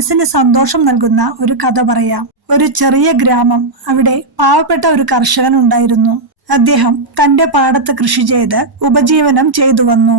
മനസ്സിന് സന്തോഷം നൽകുന്ന ഒരു കഥ പറയാം. ഒരു ചെറിയ ഗ്രാമം. അവിടെ പാവപ്പെട്ട ഒരു കർഷകൻ ഉണ്ടായിരുന്നു. അദ്ദേഹം തന്റെ പാടത്ത് കൃഷി ചെയ്ത് ഉപജീവനം ചെയ്തു വന്നു.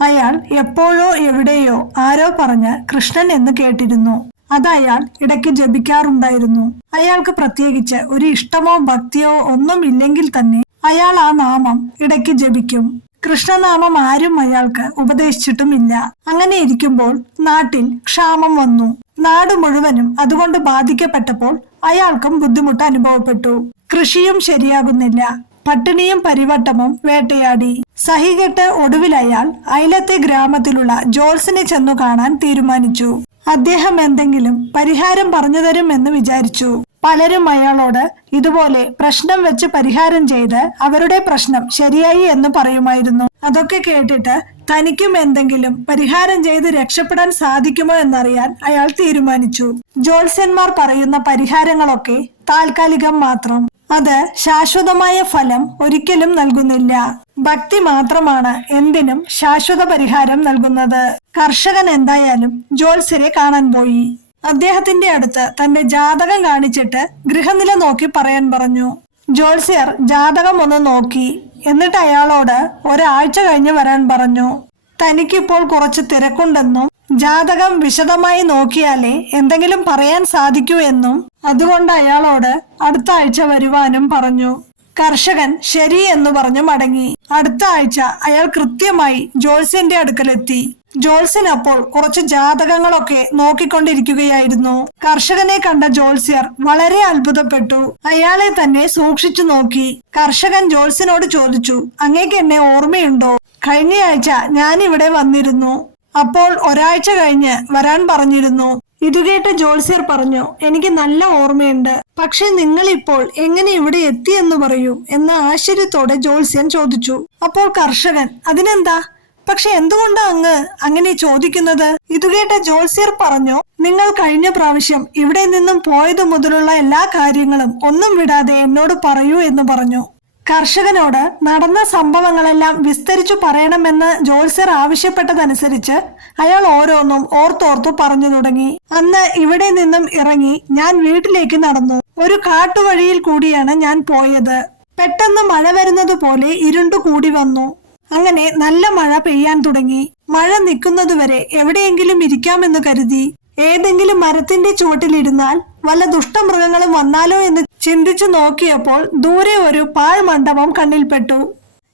അയാൾ എപ്പോഴോ എവിടെയോ ആരോ പറഞ്ഞ് കൃഷ്ണൻ എന്ന് കേട്ടിരുന്നു. അത് അയാൾ ഇടയ്ക്ക് ജപിക്കാറുണ്ടായിരുന്നു. അയാൾക്ക് പ്രത്യേകിച്ച് ഒരു ഇഷ്ടമോ ഭക്തിയോ ഒന്നും ഇല്ലെങ്കിൽ തന്നെ അയാൾ ആ നാമം ഇടയ്ക്ക് ജപിക്കും. കൃഷ്ണനാമം ആരും അയാൾക്ക് ഉപദേശിച്ചിട്ടുമില്ല. അങ്ങനെ ഇരിക്കുമ്പോൾ നാട്ടിൽ ക്ഷാമം വന്നു. നാട് മുഴുവനും അതുകൊണ്ട് ബാധിക്കപ്പെട്ടപ്പോൾ അയാൾക്കും ബുദ്ധിമുട്ട് അനുഭവപ്പെട്ടു. കൃഷിയും ശരിയാകുന്നില്ല. പട്ടിണിയും പരിവട്ടവും വേട്ടയാടി. സഹികെട്ട് ഒടുവിൽ അയാൾ അയലത്തെ ഗ്രാമത്തിലുള്ള ജോൾസിനെ ചെന്നു കാണാൻ തീരുമാനിച്ചു. അദ്ദേഹം എന്തെങ്കിലും പരിഹാരം പറഞ്ഞു തരുമെന്ന് വിചാരിച്ചു. പലരും അയാളോട് ഇതുപോലെ പ്രശ്നം വെച്ച് പരിഹാരം ചെയ്ത് അവരുടെ പ്രശ്നം ശരിയായി എന്ന് പറയുമായിരുന്നു. അതൊക്കെ കേട്ടിട്ട് തനിക്കും എന്തെങ്കിലും പരിഹാരം ചെയ്ത് രക്ഷപ്പെടാൻ സാധിക്കുമോ എന്നറിയാൻ അയാൾ തീരുമാനിച്ചു. ജ്യോത്സ്യന്മാർ പറയുന്ന പരിഹാരങ്ങളൊക്കെ താൽക്കാലികം മാത്രം. അത് ശാശ്വതമായ ഫലം ഒരിക്കലും നൽകുന്നില്ല. ഭക്തി മാത്രമാണ് എന്തിനും ശാശ്വത പരിഹാരം നൽകുന്നത്. കർഷകൻ എന്തായാലും ജ്യോത്സ്യരെ കാണാൻ പോയി. അദ്ദേഹത്തിന്റെ അടുത്ത് തന്റെ ജാതകം കാണിച്ചിട്ട് ഗൃഹനില നോക്കി പറയാൻ പറഞ്ഞു. ജ്യോത്സ്യർ ജാതകം ഒന്ന് നോക്കി. എന്നിട്ട് അയാളോട് ഒരാഴ്ച കഴിഞ്ഞ് വരാൻ പറഞ്ഞു. തനിക്കിപ്പോൾ കുറച്ച് തിരക്കുണ്ടെന്നും ജാതകം വിശദമായി നോക്കിയാലേ എന്തെങ്കിലും പറയാൻ സാധിക്കൂ എന്നും അതുകൊണ്ട് അയാളോട് അടുത്ത ആഴ്ച വരുവാനും പറഞ്ഞു. കർഷകൻ ശരി എന്ന് പറഞ്ഞു മടങ്ങി. അടുത്ത ആഴ്ച അയാൾ കൃത്യമായി ജ്യോത്സ്യന്റെ അടുക്കലെത്തി. ജ്യോത്സ്യൻ അപ്പോൾ കുറച്ച് ജാതകങ്ങളൊക്കെ നോക്കിക്കൊണ്ടിരിക്കുകയായിരുന്നു. കർഷകനെ കണ്ട ജ്യോത്സ്യർ വളരെ അത്ഭുതപ്പെട്ടു. അയാളെ തന്നെ സൂക്ഷിച്ചു നോക്കി. കർഷകൻ ജ്യോത്സ്യനോട് ചോദിച്ചു, അങ്ങേക്ക് എന്നെ ഓർമ്മയുണ്ടോ? കഴിഞ്ഞയാഴ്ച ഞാൻ ഇവിടെ വന്നിരുന്നു. അപ്പോൾ ഒരാഴ്ച കഴിഞ്ഞ് വരാൻ പറഞ്ഞിരുന്നു. ഇതുകേട്ട് ജ്യോത്സ്യർ പറഞ്ഞു, എനിക്ക് നല്ല ഓർമ്മയുണ്ട്. പക്ഷെ നിങ്ങൾ ഇപ്പോൾ എങ്ങനെ ഇവിടെ എത്തിയെന്ന് പറയൂ എന്ന് ആശ്ചര്യത്തോടെ ജ്യോത്സ്യൻ ചോദിച്ചു. അപ്പോൾ കർഷകൻ, അതിനെന്താ, പക്ഷെ എന്തുകൊണ്ടാ അങ്ങ് അങ്ങനെ ചോദിക്കുന്നത്? ഇതുകേട്ട ജ്യോത്സ്യർ പറഞ്ഞു, നിങ്ങൾ കഴിഞ്ഞ പ്രാവശ്യം ഇവിടെ നിന്നും പോയതു മുതലുള്ള എല്ലാ കാര്യങ്ങളും ഒന്നും വിടാതെ എന്നോട് പറയൂ എന്ന് പറഞ്ഞു. കർഷകനോട് നടന്ന സംഭവങ്ങളെല്ലാം വിസ്തരിച്ചു പറയണമെന്ന് ജ്യോത്സ്യർ ആവശ്യപ്പെട്ടതനുസരിച്ച് അയാൾ ഓരോന്നും ഓർത്തോർത്തു പറഞ്ഞു തുടങ്ങി. അന്ന് ഇവിടെ നിന്നും ഇറങ്ങി ഞാൻ വീട്ടിലേക്ക് നടന്നു. ഒരു കാട്ടുവഴിയിൽ കൂടിയാണ് ഞാൻ പോയത്. പെട്ടെന്ന് മഴ വരുന്നത് പോലെ ഇരുണ്ടു കൂടി വന്നു. അങ്ങനെ നല്ല മഴ പെയ്യാൻ തുടങ്ങി. മഴ നിൽക്കുന്നതുവരെ എവിടെയെങ്കിലും ഇരിക്കാമെന്ന് കരുതി. ഏതെങ്കിലും മരത്തിന്റെ ചുവട്ടിലിരുന്നാൽ വല്ല ദുഷ്ടമൃഗങ്ങളും വന്നാലോ എന്ന് ചിന്തിച്ചു നോക്കിയപ്പോൾ ദൂരെ ഒരു പാഴ്മണ്ഡപം കണ്ണിൽപ്പെട്ടു.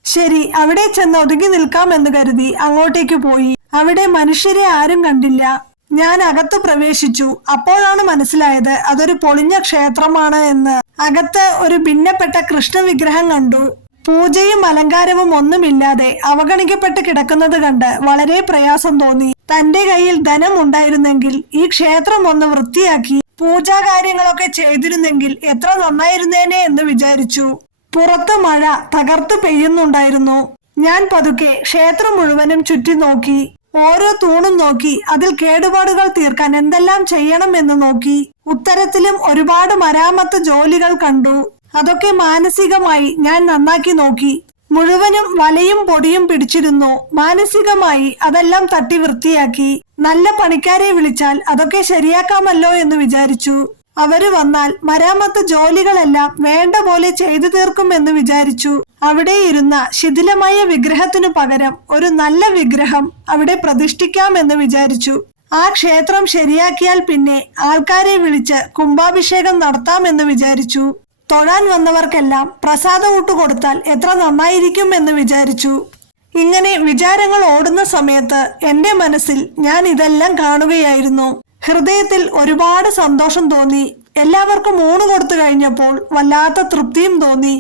ശരി, അവിടെ ചെന്ന് ഒതുങ്ങി നിൽക്കാമെന്ന് കരുതി അങ്ങോട്ടേക്ക് പോയി. അവിടെ മനുഷ്യരെ ആരും കണ്ടില്ല. ഞാൻ അകത്ത് പ്രവേശിച്ചു. അപ്പോഴാണ് മനസ്സിലായത് അതൊരു പൊളിഞ്ഞ ക്ഷേത്രമാണ് എന്ന്. അകത്ത് ഒരു ഭിന്നപ്പെട്ട കൃഷ്ണ വിഗ്രഹം കണ്ടു. പൂജയും അലങ്കാരവും ഒന്നുമില്ലാതെ അവഗണിക്കപ്പെട്ട് കിടക്കുന്നത് കണ്ട് വളരെ പ്രയാസം തോന്നി. തന്റെ കയ്യിൽ ധനം ഉണ്ടായിരുന്നെങ്കിൽ ഈ ക്ഷേത്രം ഒന്ന് വൃത്തിയാക്കി പൂജാകാര്യങ്ങളൊക്കെ ചെയ്തിരുന്നെങ്കിൽ എത്ര നന്നായിരുന്നേനെ എന്ന് വിചാരിച്ചു. പുറത്ത് മഴ തകർത്ത് പെയ്യുന്നുണ്ടായിരുന്നു. ഞാൻ പതുക്കെ ക്ഷേത്രം മുഴുവനും ചുറ്റി നോക്കി. ഓരോ തൂണും നോക്കി അതിൽ കേടുപാടുകൾ തീർക്കാൻ എന്തെല്ലാം ചെയ്യണം എന്ന് നോക്കി. ഉത്തരത്തിലും ഒരുപാട് മരാമത്ത് ജോലികൾ കണ്ടു. അതൊക്കെ മാനസികമായി ഞാൻ നന്നാക്കി നോക്കി. മുഴുവനും വലയും പൊടിയും പിടിച്ചിരുന്നു. മാനസികമായി അതെല്ലാം തട്ടി വൃത്തിയാക്കി. നല്ല പണിക്കാരെ വിളിച്ചാൽ അതൊക്കെ ശരിയാക്കാമല്ലോ എന്ന് വിചാരിച്ചു. അവര് വന്നാൽ മരാമത്ത് ജോലികളെല്ലാം വേണ്ട പോലെ ചെയ്തു തീർക്കുമെന്ന് വിചാരിച്ചു. അവിടെ ഇരുന്ന ശിഥിലമായ വിഗ്രഹത്തിനു പകരം ഒരു നല്ല വിഗ്രഹം അവിടെ പ്രതിഷ്ഠിക്കാമെന്ന് വിചാരിച്ചു. ആ ക്ഷേത്രം ശരിയാക്കിയാൽ പിന്നെ ആൾക്കാരെ വിളിച്ച് കുംഭാഭിഷേകം നടത്താമെന്ന് വിചാരിച്ചു. തൊഴാൻ വന്നവർക്കെല്ലാം പ്രസാദം കൊടുത്താൽ എത്ര നന്നായിരിക്കും എന്ന് വിചാരിച്ചു. ഇങ്ങനെ വിചാരങ്ങൾ ഓടുന്ന സമയത്ത് എന്റെ മനസ്സിൽ ഞാൻ ഇതെല്ലാം കാണുകയായിരുന്നു. ഹൃദയത്തിൽ ഒരുപാട് സന്തോഷം തോന്നി. എല്ലാവർക്കും ഊണ് കൊടുത്തു കഴിഞ്ഞപ്പോൾ വല്ലാത്ത തൃപ്തിയും തോന്നി.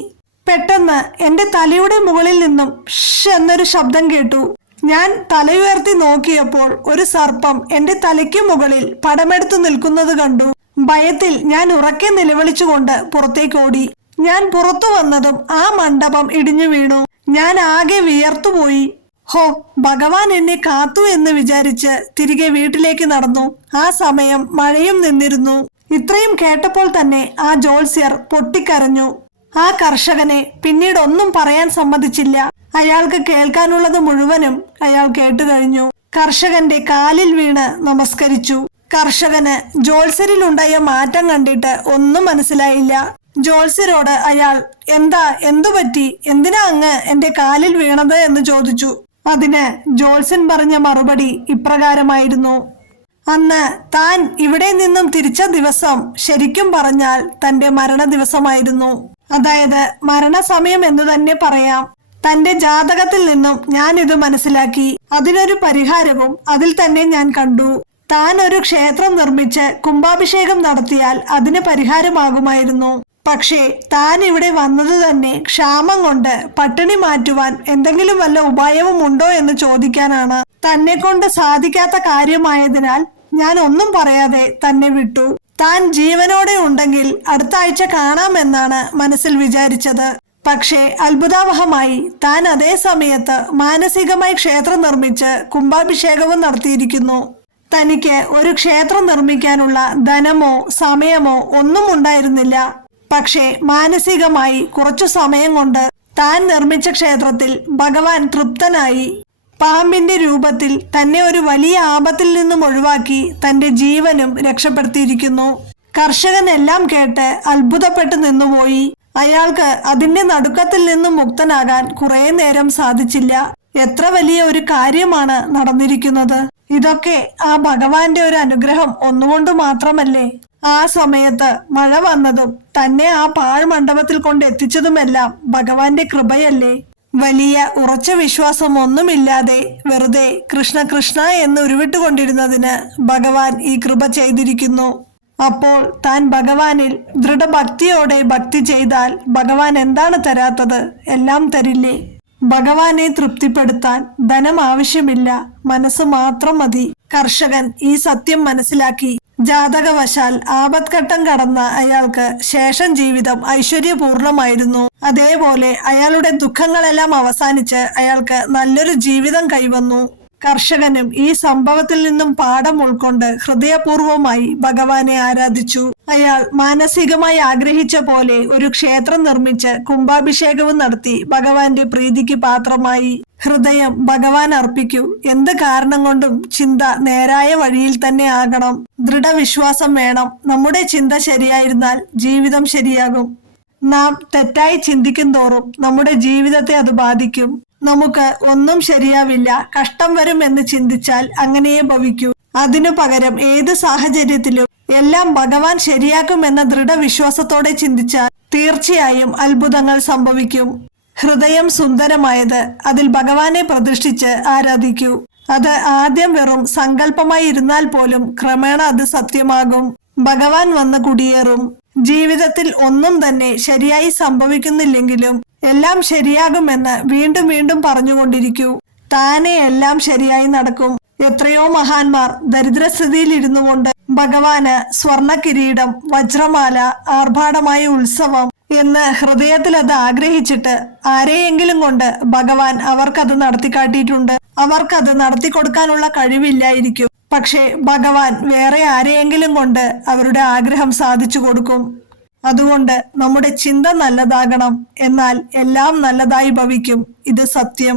പെട്ടെന്ന് എന്റെ തലയുടെ മുകളിൽ നിന്നും ഷ് എന്നൊരു ശബ്ദം കേട്ടു. ഞാൻ തലയുയർത്തി നോക്കിയപ്പോൾ ഒരു സർപ്പം എന്റെ തലയ്ക്ക് മുകളിൽ പടമെടുത്തു നിൽക്കുന്നത് കണ്ടു. ഭയത്തിൽ ഞാൻ ഉറക്കെ നിലവിളിച്ചുകൊണ്ട് പുറത്തേക്കോടി. ഞാൻ പുറത്തു വന്നതും ആ മണ്ഡപം ഇടിഞ്ഞു വീണു. ഞാൻ ആകെ വിയർത്തുപോയി. ഹോ, ഭഗവാൻ എന്നെ കാത്തു എന്ന് വിചാരിച്ച് തിരികെ വീട്ടിലേക്ക് നടന്നു. ആ സമയം മഴയും നിന്നിരുന്നു. ഇത്രയും കേട്ടപ്പോൾ തന്നെ ആ ജ്യോത്സ്യർ പൊട്ടിക്കരഞ്ഞു. ആ കർഷകനെ പിന്നീട് ഒന്നും പറയാൻ സമ്മതിച്ചില്ല. അയാൾക്ക് കേൾക്കാനുള്ളത് മുഴുവനും അയാൾ കേട്ടുകഴിഞ്ഞു. കർഷകന്റെ കാലിൽ വീണ് നമസ്കരിച്ചു. കർഷകന് ജ്യോത്സ്യരിലുണ്ടായ മാറ്റം കണ്ടിട്ട് ഒന്നും മനസ്സിലായില്ല. ജ്യോത്സ്യരോട് അയാൾ എന്തു പറ്റി, എന്തിനാ അങ്ങ് എന്റെ കാലിൽ വീണത് എന്ന് ചോദിച്ചു. അതിന് ജ്യോത്സ്യൻ പറഞ്ഞ മറുപടി ഇപ്രകാരമായിരുന്നു: അന്ന് താൻ ഇവിടെ നിന്നും തിരിച്ച ദിവസം ശരിക്കും പറഞ്ഞാൽ തന്റെ മരണ ദിവസമായിരുന്നു. അതായത് മരണസമയം എന്ന് തന്നെ പറയാം. തന്റെ ജാതകത്തിൽ നിന്നും ഞാൻ ഇത് മനസ്സിലാക്കി. അതിനൊരു പരിഹാരവും അതിൽ തന്നെ ഞാൻ കണ്ടു. താൻ ഒരു ക്ഷേത്രം നിർമ്മിച്ച് കുംഭാഭിഷേകം നടത്തിയാൽ അതിന് പരിഹാരമാകുമായിരുന്നു. പക്ഷേ താൻ ഇവിടെ വന്നത് തന്നെ ക്ഷാമം കൊണ്ട് പട്ടിണി മാറ്റുവാൻ എന്തെങ്കിലും വല്ല ഉപായവും ഉണ്ടോ എന്ന് ചോദിക്കാനാണ്. തന്നെ കൊണ്ട് സാധിക്കാത്ത കാര്യമായതിനാൽ ഞാൻ ഒന്നും പറയാതെ തന്നെ വിട്ടു. താൻ ജീവനോടെ ഉണ്ടെങ്കിൽ അടുത്ത ആഴ്ച കാണാമെന്നാണ് മനസ്സിൽ വിചാരിച്ചത്. പക്ഷേ അത്ഭുതാവഹമായി താൻ അതേ സമയത്ത് മാനസികമായി ക്ഷേത്രം നിർമ്മിച്ച് കുംഭാഭിഷേകവും നടത്തിയിരിക്കുന്നു. തനിക്ക് ഒരു ക്ഷേത്രം നിർമ്മിക്കാനുള്ള ധനമോ സമയമോ ഒന്നും ഉണ്ടായിരുന്നില്ല. പക്ഷേ മാനസികമായി കുറച്ചു സമയം കൊണ്ട് താൻ നിർമ്മിച്ച ക്ഷേത്രത്തിൽ ഭഗവാൻ തൃപ്തനായി. പാമ്പിന്റെ രൂപത്തിൽ തന്നെ ഒരു വലിയ ആപത്തിൽ നിന്നും ഒഴിവാക്കി തന്റെ ജീവനും രക്ഷപ്പെടുത്തിയിരിക്കുന്നു. കർഷകൻ എല്ലാം കേട്ട് അത്ഭുതപ്പെട്ടു നിന്നുപോയി. അയാൾക്ക് അതിന്റെ നടുക്കത്തിൽ നിന്നും മുക്തനാകാൻ കുറെ നേരം സാധിച്ചില്ല. എത്ര വലിയ ഒരു കാര്യമാണ് നടന്നിരിക്കുന്നത്! ഇതൊക്കെ ആ ഭഗവാന്റെ ഒരു അനുഗ്രഹം ഒന്നുകൊണ്ട് മാത്രമല്ലേ? ആ സമയത്ത് മഴ വന്നതും തന്നെ ആ പാഴ്മണ്ഡപത്തിൽ കൊണ്ട് എത്തിച്ചതുമെല്ലാം ഭഗവാന്റെ കൃപയല്ലേ? വലിയ ഉറച്ച വിശ്വാസം ഒന്നുമില്ലാതെ വെറുതെ കൃഷ്ണ കൃഷ്ണ എന്ന് ഉരുവിട്ടുകൊണ്ടിരുന്നതിന് ഭഗവാൻ ഈ കൃപ ചെയ്തിരിക്കുന്നു. അപ്പോൾ താൻ ഭഗവാനിൽ ദൃഢഭക്തിയോടെ ഭക്തി ചെയ്താൽ ഭഗവാൻ എന്താണ് തരാത്തത്? എല്ലാം തരില്ലേ? ഭഗവാനെ തൃപ്തിപ്പെടുത്താൻ ധനം ആവശ്യമില്ല, മനസ്സ് മാത്രം മതി. കർഷകൻ ഈ സത്യം മനസ്സിലാക്കി. ജാതകവശാൽ ആപത്ഘട്ടം കടന്ന അയാൾക്ക് ശേഷം ജീവിതം ഐശ്വര്യപൂർണമായിരുന്നു. അതേപോലെ അയാളുടെ ദുഃഖങ്ങളെല്ലാം അവസാനിച്ച് അയാൾക്ക് നല്ലൊരു ജീവിതം കൈവന്നു. കർഷകനും ഈ സംഭവത്തിൽ നിന്നും പാഠം ഉൾക്കൊണ്ട് ഹൃദയപൂർവമായി ഭഗവാനെ ആരാധിച്ചു. അയാൾ മാനസികമായി ആഗ്രഹിച്ച പോലെ ഒരു ക്ഷേത്രം നിർമ്മിച്ച് കുംഭാഭിഷേകവും നടത്തി ഭഗവാന്റെ പ്രീതിക്ക് പാത്രമായി. ഹൃദയം ഭഗവാൻ അർപ്പിക്കൂ. എന്ത് കാരണം കൊണ്ടും ചിന്ത നേരായ വഴിയിൽ തന്നെ ആകണം. ദൃഢവിശ്വാസം വേണം. നമ്മുടെ ചിന്ത ശരിയായിരുന്നാൽ ജീവിതം ശരിയാകും. നാം തെറ്റായി ചിന്തിക്കും തോറും നമ്മുടെ ജീവിതത്തെ അത് ബാധിക്കും. നമുക്ക് ഒന്നും ശരിയാവില്ല, കഷ്ടം വരും എന്ന് ചിന്തിച്ചാൽ അങ്ങനെയേ ഭവിക്കൂ. അതിനു പകരം ഏത് സാഹചര്യത്തിലും എല്ലാം ഭഗവാൻ ശരിയാക്കുമെന്ന ദൃഢവിശ്വാസത്തോടെ ചിന്തിച്ചാൽ തീർച്ചയായും അത്ഭുതങ്ങൾ സംഭവിക്കും. ഹൃദയം സുന്ദരമായത് അതിൽ ഭഗവാനെ പ്രതിഷ്ഠിച്ച് ആരാധിക്കൂ. അത് ആദ്യം വെറും സങ്കല്പമായി ഇരുന്നാൽ പോലും ക്രമേണ അത് സത്യമാകും. ഭഗവാൻ വന്ന് കുടിയേറും. ജീവിതത്തിൽ ഒന്നും തന്നെ ശരിയായി സംഭവിക്കുന്നില്ലെങ്കിലും എല്ലാം ശരിയാകുമെന്ന് വീണ്ടും വീണ്ടും പറഞ്ഞുകൊണ്ടിരിക്കൂ. താനെ എല്ലാം ശരിയായി നടക്കും. എത്രയോ മഹാന്മാർ ദരിദ്രസ്ഥിതിയിൽ ഇരുന്നു കൊണ്ട് ഭഗവാന് സ്വർണ കിരീടം, വജ്രമാല, ആർഭാടമായ ഉത്സവം എന്ന് ഹൃദയത്തിൽ അത് ആഗ്രഹിച്ചിട്ട് ആരെയെങ്കിലും കൊണ്ട് ഭഗവാൻ അവർക്കത് നടത്തിക്കാട്ടിയിട്ടുണ്ട്. അവർക്കത് നടത്തിക്കൊടുക്കാനുള്ള കഴിവില്ലായിരിക്കും. പക്ഷേ ഭഗവാൻ വേറെ ആരെയെങ്കിലും കൊണ്ട് അവരുടെ ആഗ്രഹം സാധിച്ചു കൊടുക്കും. അതുകൊണ്ട് നമ്മുടെ ചിന്ത നല്ലതാകണം. എന്നാൽ എല്ലാം നല്ലതായി ഭവിക്കും. ഇത് സത്യം.